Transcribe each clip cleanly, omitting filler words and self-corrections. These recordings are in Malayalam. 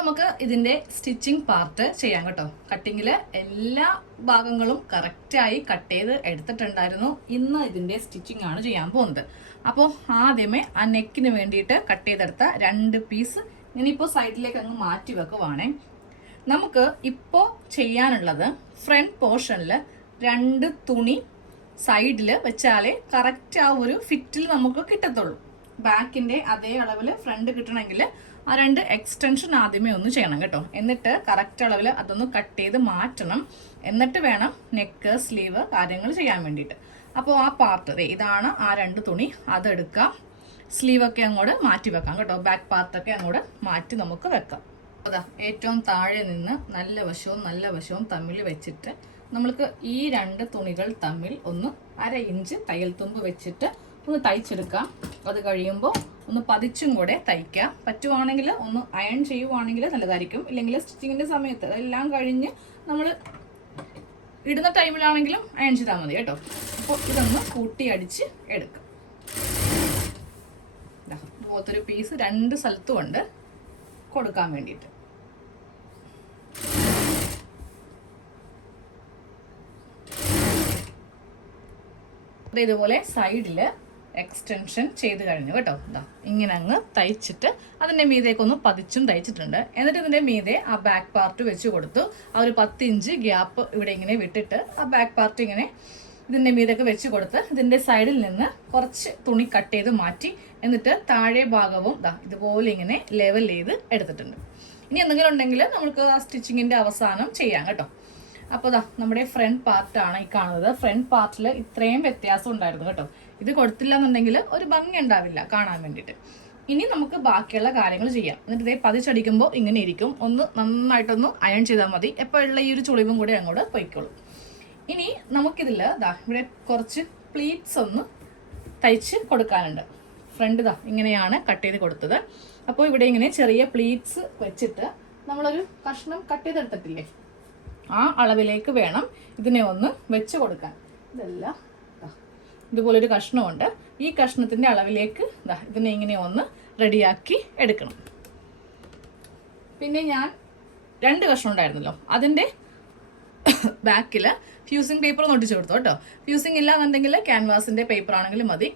നമുക്ക് ഇതിന്റെ സ്റ്റിച്ചിങ് പാർട്ട് ചെയ്യാം കേട്ടോ. കട്ടിങ്ങില് എല്ലാ ഭാഗങ്ങളും കറക്റ്റായി കട്ട് ചെയ്ത് എടുത്തിട്ടുണ്ടായിരുന്നു. ഇന്ന് ഇതിന്റെ സ്റ്റിച്ചിങ് ആണ് ചെയ്യാൻ പോകുന്നത്. അപ്പോൾ ആദ്യമേ ആ നെക്കിന് വേണ്ടിയിട്ട് കട്ട് ചെയ്തെടുത്ത 2 പീസ് ഇനിയിപ്പോൾ സൈഡിലേക്ക് അങ്ങ് മാറ്റി വെക്കുവാണേ. നമുക്ക് ഇപ്പോൾ ചെയ്യാനുള്ളത് ഫ്രണ്ട് പോർഷനിൽ 2 തുണി സൈഡിൽ വെച്ചാലേ കറക്റ്റ് ആ ഒരു ഫിറ്റിൽ നമുക്ക് കിട്ടത്തുള്ളൂ. ബാക്കിന്റെ അതേ അളവിൽ ഫ്രണ്ട് കിട്ടണമെങ്കിൽ ആ 2 എക്സ്റ്റൻഷൻ ആദ്യമേ ഒന്ന് ചെയ്യണം കേട്ടോ. എന്നിട്ട് കറക്റ്റ് അളവിൽ അതൊന്ന് കട്ട് ചെയ്ത് മാറ്റണം. എന്നിട്ട് വേണം നെക്ക് സ്ലീവ് കാര്യങ്ങൾ ചെയ്യാൻ വേണ്ടിയിട്ട്. അപ്പോൾ ആ പാർട്ട് ഇതാണ് ആ 2 തുണി, അതെടുക്കാം. സ്ലീവൊക്കെ അങ്ങോട്ട് മാറ്റി വെക്കാം കേട്ടോ. ബാക്ക് പാർട്ടൊക്കെ അങ്ങോട്ട് മാറ്റി നമുക്ക് വെക്കാം. അതാ ഏറ്റവും താഴെ നിന്ന് നല്ല വശവും തമ്മിൽ വെച്ചിട്ട് നമ്മൾക്ക് ഈ 2 തുണികൾ തമ്മിൽ ഒന്ന് 1/2 ഇഞ്ച് തയ്യൽ തുമ്പ് വെച്ചിട്ട് ഒന്ന് തയ്ച്ചെടുക്കാം. അത് കഴിയുമ്പോൾ ഒന്ന് പതിച്ചും കൂടെ തയ്ക്കാം. പറ്റുവാണെങ്കിൽ ഒന്ന് അയൺ ചെയ്യുവാണെങ്കിൽ നല്ലതായിരിക്കും. ഇല്ലെങ്കിൽ സ്റ്റിച്ചിങ്ങിന്റെ സമയത്ത് അതെല്ലാം കഴിഞ്ഞ് നമ്മൾ ഇടുന്ന ടൈമിലാണെങ്കിലും അയൺ ചെയ്താൽ മതി കേട്ടോ. അപ്പോൾ ഇതൊന്ന് കൂട്ടി അടിച്ച് എടുക്കാം. ഇതുപോലത്തൊരു പീസ് 2 സ്ഥലത്തും ഉണ്ട് കൊടുക്കാൻ വേണ്ടിയിട്ട്. ഇതുപോലെ സൈഡില് എക്സ്റ്റൻഷൻ ചെയ്ത് കഴിഞ്ഞു കേട്ടോ. ഇങ്ങനെ അങ്ങ് തയ്ച്ചിട്ട് അതിന്റെ മീതേക്കൊന്ന് പതിച്ചും തയ്ച്ചിട്ടുണ്ട്. എന്നിട്ട് ഇതിന്റെ മീതെ ആ ബാക്ക് പാർട്ട് വെച്ച് കൊടുത്തു. ആ ഒരു 10 ഇഞ്ച് ഗ്യാപ്പ് ഇവിടെ ഇങ്ങനെ വിട്ടിട്ട് ആ ബാക്ക് പാർട്ട് ഇങ്ങനെ ഇതിന്റെ മീതൊക്കെ വെച്ച് കൊടുത്ത് ഇതിന്റെ സൈഡിൽ നിന്ന് കുറച്ച് തുണി കട്ട് ചെയ്ത് മാറ്റി. എന്നിട്ട് താഴെ ഭാഗവും ഇതുപോലെ ഇങ്ങനെ ലെവൽ ചെയ്ത് എടുത്തിട്ടുണ്ട്. ഇനി എന്തെങ്കിലും ഉണ്ടെങ്കിൽ നമുക്ക് ആ സ്റ്റിച്ചിങ്ങിന്റെ അവസാനം ചെയ്യാം കേട്ടോ. അപ്പോൾ നമ്മുടെ ഫ്രണ്ട് പാർട്ടാണ് ഈ കാണുന്നത്. ഫ്രണ്ട് പാർട്ടിൽ ഇത്രയും വ്യത്യാസം ഉണ്ടായിരുന്നു കേട്ടോ. ഇത് കൊടുത്തില്ല എന്നുണ്ടെങ്കിൽ ഒരു ഭംഗി ഉണ്ടാവില്ല കാണാൻ വേണ്ടിയിട്ട്. ഇനി നമുക്ക് ബാക്കിയുള്ള കാര്യങ്ങൾ ചെയ്യാം. എന്നിട്ട് ഇതേ പതിച്ചടിക്കുമ്പോൾ ഇങ്ങനെ ഇരിക്കും. ഒന്ന് നന്നായിട്ടൊന്ന് അയൺ ചെയ്താൽ മതി. എപ്പോഴുള്ള ഈ ഒരു ചുളിവും കൂടി അങ്ങോട്ട് പൊയ്ക്കോളും. ഇനി നമുക്കിതിൽ ഇവിടെ കുറച്ച് പ്ലീറ്റ്സ് ഒന്ന് തയ്ച്ച് കൊടുക്കാനുണ്ട്. ഫ്രണ്ട് ഇങ്ങനെയാണ് കട്ട് ചെയ്ത് കൊടുത്തത്. അപ്പോൾ ഇവിടെ ഇങ്ങനെ ചെറിയ പ്ലീറ്റ്സ് വെച്ചിട്ട് നമ്മളൊരു കഷ്ണം കട്ട് ചെയ്തെടുത്തിട്ടില്ലേ, ആ അളവിലേക്ക് വേണം ഇതിനെ ഒന്ന് വെച്ച് കൊടുക്കാൻ. ഇതെല്ലാം ഇതുപോലൊരു കഷ്ണമുണ്ട്. ഈ കഷ്ണത്തിന്റെ അളവിലേക്ക് ഇതിനെ ഇങ്ങനെ ഒന്ന് റെഡിയാക്കി എടുക്കണം. പിന്നെ ഞാൻ 2 കഷ്ണം ഉണ്ടായിരുന്നല്ലോ, അതിന്റെ ബാക്കില് ഫ്യൂസിങ് പേപ്പർ ഒന്ന് ഒട്ടിച്ചു കൊടുത്തു കേട്ടോ. ഫ്യൂസിങ് ഇല്ല എന്നുണ്ടെങ്കിൽ ക്യാൻവാസിന്റെ പേപ്പർ ആണെങ്കിലും മതി.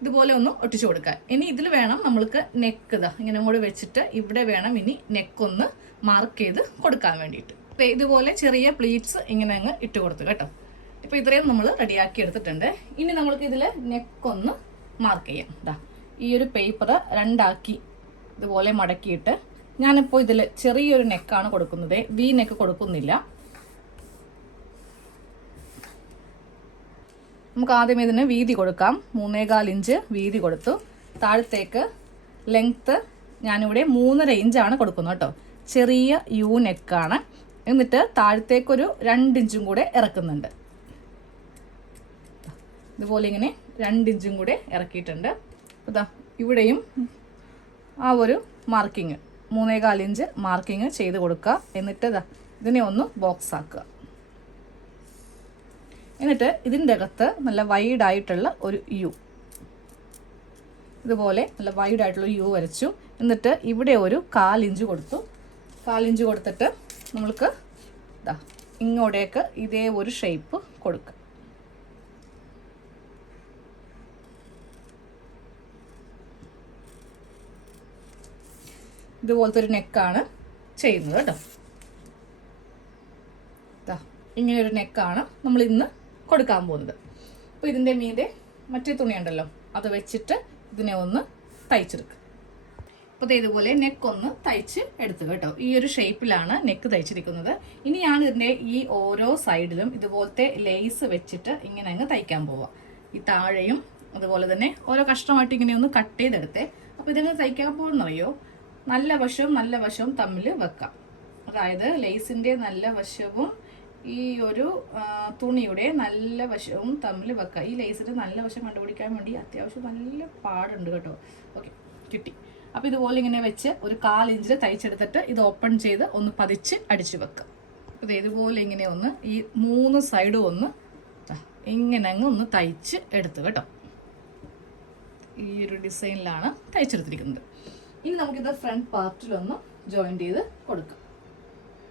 ഇതുപോലെ ഒന്ന് ഒട്ടിച്ചു കൊടുക്കാൻ. ഇനി ഇതിൽ വേണം നമ്മൾക്ക് നെക്ക് ഇങ്ങനെ കൂടെ വെച്ചിട്ട് ഇവിടെ വേണം ഇനി നെക്കൊന്ന് മാർക്ക് ചെയ്ത് കൊടുക്കാൻ വേണ്ടിയിട്ട്. ഇതുപോലെ ചെറിയ പ്ലീറ്റ്സ് ഇങ്ങനെ അങ്ങ് ഇട്ട് കൊടുത്തു കേട്ടോ. ഇപ്പൊ ഇത്രയും നമ്മൾ റെഡിയാക്കി എടുത്തിട്ടുണ്ട്. ഇനി നമ്മൾക്ക് ഇതിൽ നെക്കൊന്ന് മാർക്ക് ചെയ്യാം. ഈ ഒരു പേപ്പർ 2 ആക്കി ഇതുപോലെ മടക്കിയിട്ട് ഞാനിപ്പോൾ ഇതിൽ ചെറിയൊരു നെക്കാണ് കൊടുക്കുന്നത്. വി നെക്ക് കൊടുക്കുന്നില്ല. നമുക്ക് ആദ്യം ഇതിന് വീതി കൊടുക്കാം. 3.25 ഇഞ്ച് വീതി കൊടുത്തു. താഴത്തേക്ക് ലെങ്ത്ത് ഞാനിവിടെ 3.5 ഇഞ്ചാണ് കൊടുക്കുന്നത് കേട്ടോ. ചെറിയ യു നെക്കാണ്. എന്നിട്ട് താഴത്തേക്കൊരു 2 ഇഞ്ചും കൂടെ ഇറക്കുന്നുണ്ട്. ഇതുപോലെ ഇങ്ങനെ 2 ഇഞ്ചും കൂടെ ഇറക്കിയിട്ടുണ്ട്. ഇവിടെയും ആ ഒരു മാർക്കിങ് 3.25 ഇഞ്ച് മാർക്കിങ് ചെയ്ത് കൊടുക്കുക. എന്നിട്ട് ഇതിനെ ഒന്ന് ബോക്സ് ആക്കുക. എന്നിട്ട് ഇതിൻ്റെ അകത്ത് നല്ല വൈഡായിട്ടുള്ള ഒരു യു, ഇതുപോലെ നല്ല വൈഡായിട്ടുള്ള യു വരച്ചു. എന്നിട്ട് ഇവിടെ ഒരു 1/4 ഇഞ്ച് കൊടുത്തു. 1/4 ഇഞ്ച് കൊടുത്തിട്ട് നമ്മൾക്ക് ഇങ്ങോട്ടേക്ക് ഇതേ ഒരു ഷേപ്പ് കൊടുക്കുക. ഇതുപോലത്തെ ഒരു നെക്കാണ് ചെയ്യുന്നത് കേട്ടോ. ഇങ്ങനെ ഒരു നെക്കാണ് നമ്മൾ ഇന്ന് കൊടുക്കാൻ പോകുന്നത്. അപ്പോൾ ഇതിൻ്റെ മീതെ മറ്റേ തുണിയുണ്ടല്ലോ, അത് വെച്ചിട്ട് ഇതിനെ ഒന്ന് തയ്ച്ചെടുക്കുക. അപ്പോൾ ഇതുപോലെ നെക്ക് ഒന്ന് തയ്ച്ച് എടുത്തു കേട്ടോ. ഈ ഒരു ഷേപ്പിലാണ് നെക്ക് തയ്ച്ചിരിക്കുന്നത്. ഇനി ഞാൻ ഇതിൻ്റെ ഈ ഓരോ സൈഡിലും ഇതുപോലത്തെ ലേസ് വെച്ചിട്ട് ഇങ്ങനെ അങ്ങ് തയ്ക്കാൻ പോവാം. ഈ താഴെയും അതുപോലെ തന്നെ ഓരോ കഷ്ടമായിട്ട് ഇങ്ങനെ ഒന്ന് കട്ട് ചെയ്തെടുത്തേ. അപ്പോൾ ഇതെങ്ങനെ തയ്ക്കാൻ പോകുന്നറിയോ, നല്ല വശവും തമ്മിൽ വെക്കാം. അതായത് ലേസിൻ്റെ നല്ല വശവും ഈ ഒരു തുണിയുടെ നല്ല വശവും തമ്മിൽ വെക്കുക. ഈ ലേസിൻ്റെ നല്ല വശം കണ്ടുപിടിക്കാൻ വേണ്ടി അത്യാവശ്യം നല്ല പാടുണ്ട് കേട്ടോ. ഓക്കെ, കിട്ടി. അപ്പോൾ ഇതുപോലെ ഇങ്ങനെ വെച്ച് ഒരു 1/4 ഇഞ്ചിൽ തയ്ച്ചെടുത്തിട്ട് ഇത് ഓപ്പൺ ചെയ്ത് ഒന്ന് പതിച്ച് അടിച്ചു വെക്കുക. അപ്പോൾ ഇതുപോലെ ഇങ്ങനെ ഒന്ന് ഈ 3 സൈഡും ഒന്ന് ഇങ്ങനെ അങ്ങ് ഒന്ന് തയ്ച്ച് എടുത്തു കേട്ടോ. ഈ ഒരു ഡിസൈനിലാണ് തയ്ച്ചെടുത്തിരിക്കുന്നത്. ഇനി നമുക്കിത് ഫ്രണ്ട് പാർട്ടിലൊന്ന് ജോയിൻറ്റ് ചെയ്ത് കൊടുക്കാം.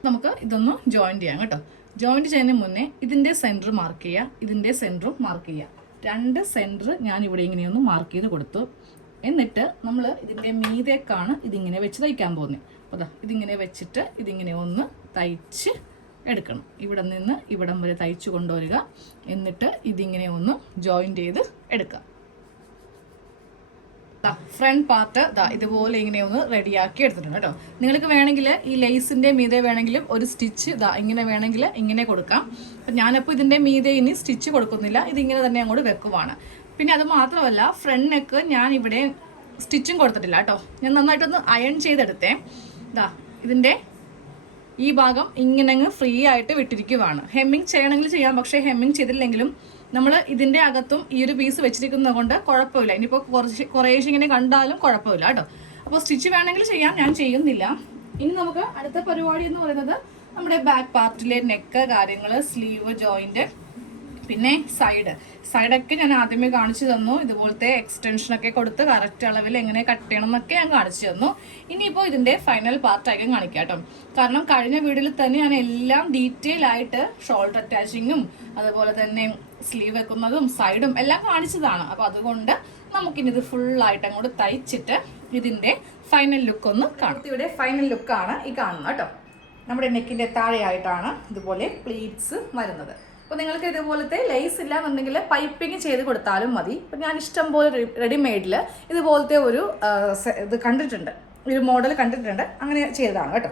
നമുക്ക് ഇതൊന്ന് ജോയിൻറ്റ് ചെയ്യാം കേട്ടോ. ജോയിൻറ്റ് ചെയ്യുന്നതിന് മുന്നേ ഇതിൻ്റെ സെൻറ്റർ മാർക്ക് ചെയ്യുക, ഇതിൻ്റെ സെൻറ്ററും മാർക്ക് ചെയ്യുക. 2 സെൻറ്റർ ഞാൻ ഇവിടെ ഇങ്ങനെയൊന്ന് മാർക്ക് ചെയ്ത് കൊടുത്തു. എന്നിട്ട് നമ്മൾ ഇതിൻ്റെ മീതേക്കാണ് ഇതിങ്ങനെ വെച്ച് തയ്ക്കാൻ പോകുന്നത്. അപ്പോൾ അതാ ഇതിങ്ങനെ വെച്ചിട്ട് ഇതിങ്ങനെ ഒന്ന് തയ്ച്ച് എടുക്കണം. ഇവിടെ നിന്ന് ഇവിടം വരെ തയ്ച്ച് കൊണ്ടുവരിക. എന്നിട്ട് ഇതിങ്ങനെ ഒന്ന് ജോയിൻറ്റ് ചെയ്ത് എടുക്കുക. ഫ്രണ്ട് പാർട്ട് ഇതുപോലെ ഇങ്ങനെ ഒന്ന് റെഡിയാക്കി എടുത്തിട്ടുണ്ട് കേട്ടോ. നിങ്ങൾക്ക് വേണമെങ്കിൽ ഈ ലേസിൻ്റെ മീതെ വേണമെങ്കിലും ഒരു സ്റ്റിച്ച് ഇങ്ങനെ വേണമെങ്കിൽ ഇങ്ങനെ കൊടുക്കാം. അപ്പം ഞാനപ്പോൾ ഇതിൻ്റെ മീതെ ഇനി സ്റ്റിച്ച് കൊടുക്കുന്നില്ല, ഇതിങ്ങനെ തന്നെ അങ്ങോട്ട് വെക്കുവാണ്. പിന്നെ അത് മാത്രമല്ല, ഫ്രണ്ട് നെക്ക് ഞാൻ ഇവിടെ സ്റ്റിച്ചും കൊടുത്തിട്ടില്ല കേട്ടോ. ഞാൻ നന്നായിട്ടൊന്ന് അയൺ ചെയ്തെടുത്തേ. ഇതിൻ്റെ ഈ ഭാഗം ഇങ്ങനെ അങ്ങ് ഫ്രീ ആയിട്ട് വിട്ടിരിക്കുവാണ്. ഹെമ്മിങ് ചെയ്യണമെങ്കിൽ ചെയ്യാം, പക്ഷേ ഹെമ്മിങ് ചെയ്തില്ലെങ്കിലും നമ്മൾ ഇതിൻ്റെ അകത്തും ഈ ഒരു പീസ് വെച്ചിരിക്കുന്നത് കൊണ്ട് കുഴപ്പമില്ല. ഇനിയിപ്പോൾ കുറേശ്ശെ ഇങ്ങനെ കണ്ടാലും കുഴപ്പമില്ല കേട്ടോ. അപ്പോൾ സ്റ്റിച്ച് വേണമെങ്കിൽ ചെയ്യാം, ഞാൻ ചെയ്യുന്നില്ല. ഇനി നമുക്ക് അടുത്ത പരിപാടി എന്ന് പറയുന്നത് നമ്മുടെ ബാക്ക് പാർട്ടിലെ നെക്ക് കാര്യങ്ങൾ, സ്ലീവ് ജോയിൻറ്റ്, പിന്നെ സൈഡൊക്കെ ഞാൻ ആദ്യമേ കാണിച്ചു തന്നു. ഇതുപോലത്തെ എക്സ്റ്റൻഷനൊക്കെ കൊടുത്ത് കറക്റ്റ് അളവിൽ എങ്ങനെ കട്ട് ചെയ്യണം എന്നൊക്കെ ഞാൻ കാണിച്ചു തന്നു. ഇനിയിപ്പോൾ ഇതിൻ്റെ ഫൈനൽ പാർട്ടായിരിക്കും കാണിക്കാം കേട്ടോ. കാരണം കഴിഞ്ഞ വീഡിയോയിൽ തന്നെ ഞാൻ എല്ലാം ഡീറ്റെയിൽ ആയിട്ട് ഷോൾഡർ അറ്റാച്ചിങ്ങും അതുപോലെ തന്നെ സ്ലീവ് വെക്കുന്നതും സൈഡും എല്ലാം കാണിച്ചതാണ്. അപ്പോൾ അതുകൊണ്ട് നമുക്കിനി ഇത് ഫുള്ളായിട്ട് അങ്ങോട്ട് തയ്ച്ചിട്ട് ഇതിൻ്റെ ഫൈനൽ ലുക്ക് ഒന്ന് കാണാം. ഇവിടെ ഫൈനൽ ലുക്കാണ് ഈ കാണുന്നത് കേട്ടോ. നമ്മുടെ നെക്കിൻ്റെ താഴെയായിട്ടാണ് ഇതുപോലെ പ്ലീറ്റ്സ് വരുന്നത്. അപ്പോൾ നിങ്ങൾക്ക് ഇതുപോലത്തെ ലേസ് ഇല്ലാന്നുണ്ടെങ്കിൽ പൈപ്പിങ് ചെയ്ത് കൊടുത്താലും മതി. അപ്പോൾ ഞാൻ ഇഷ്ടം പോലെ റെഡിമെയ്ഡിൽ ഇതുപോലത്തെ ഒരു ഇത് കണ്ടിട്ടുണ്ട്, ഒരു മോഡൽ കണ്ടിട്ടുണ്ട്, അങ്ങനെ ചെയ്തതാണ് കേട്ടോ.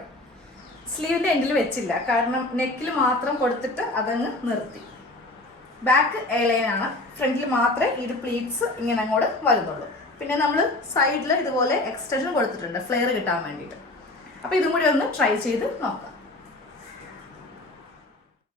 സ്ലീവിൻ്റെ എൻഡിൽ വെച്ചില്ല, കാരണം നെക്കിൽ മാത്രം കൊടുത്തിട്ട് അതങ്ങ് നിർത്തി. ബാക്ക് എ ലൈനാണ്, ഫ്രണ്ടിൽ മാത്രമേ ഈ ഒരു പ്ലീറ്റ്സ് ഇങ്ങനെ അങ്ങോട്ട് വരുന്നുള്ളൂ. പിന്നെ നമ്മൾ സൈഡിൽ ഇതുപോലെ എക്സ്റ്റൻഷൻ കൊടുത്തിട്ടുണ്ട് ഫ്ലെയർ കിട്ടാൻ വേണ്ടിയിട്ട്. അപ്പോൾ ഇതും കൂടി ഒന്ന് ട്രൈ ചെയ്ത് നോക്കാം.